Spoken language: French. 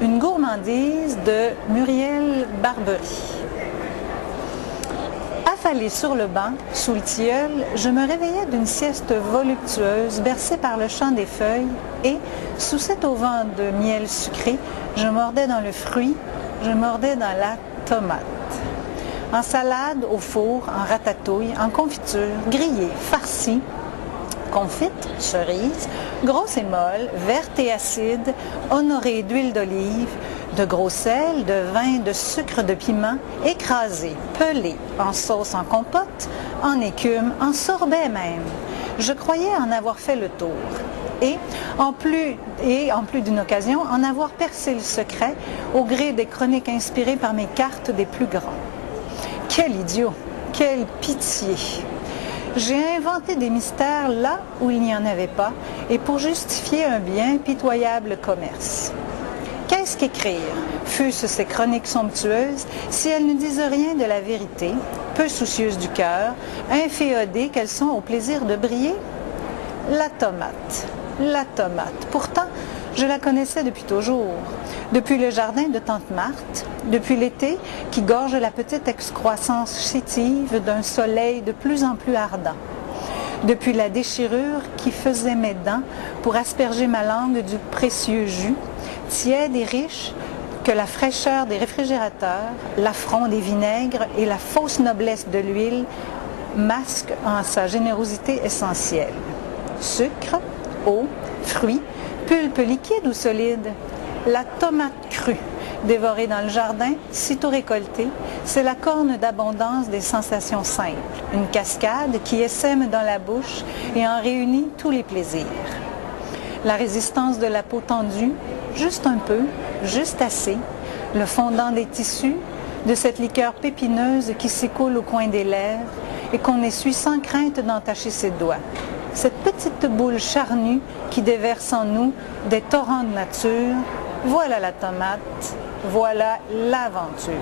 une gourmandise de Muriel Barbery. Affalée sur le banc, sous le tilleul, je me réveillais d'une sieste voluptueuse, bercée par le chant des feuilles, et, sous cet auvent de miel sucré, je mordais dans le fruit, je mordais dans la tomate. En salade, au four, en ratatouille, en confiture, grillée, farcie, confite, cerise, grosse et molle, verte et acide, honorée d'huile d'olive, de gros sel, de vin, de sucre, de piment, écrasé, pelé, en sauce, en compote, en écume, en sorbet même. Je croyais en avoir fait le tour. Et en plus d'une occasion, en avoir percé le secret au gré des chroniques inspirées par mes cartes des plus grands. Quel idiot! Quelle pitié! J'ai inventé des mystères là où il n'y en avait pas, et pour justifier un bien pitoyable commerce. Qu'est-ce qu'écrire, fût-ce ces chroniques somptueuses, si elles ne disent rien de la vérité, peu soucieuses du cœur, inféodées qu'elles sont au plaisir de briller? La tomate, la tomate. Pourtant, je la connaissais depuis toujours, depuis le jardin de Tante Marthe, depuis l'été qui gorge la petite excroissance chétive d'un soleil de plus en plus ardent, depuis la déchirure qui faisait mes dents pour asperger ma langue du précieux jus, tiède et riche que la fraîcheur des réfrigérateurs, l'affront des vinaigres et la fausse noblesse de l'huile masquent en sa générosité essentielle. Sucre, eau, fruits, pulpe liquide ou solide, la tomate crue, dévorée dans le jardin, sitôt récoltée, c'est la corne d'abondance des sensations simples, une cascade qui essaime dans la bouche et en réunit tous les plaisirs. La résistance de la peau tendue, juste un peu, juste assez, le fondant des tissus, de cette liqueur pépineuse qui s'écoule au coin des lèvres et qu'on essuie sans crainte d'entacher ses doigts. Cette petite boule charnue qui déverse en nous des torrents de nature, voilà la tomate, voilà l'aventure.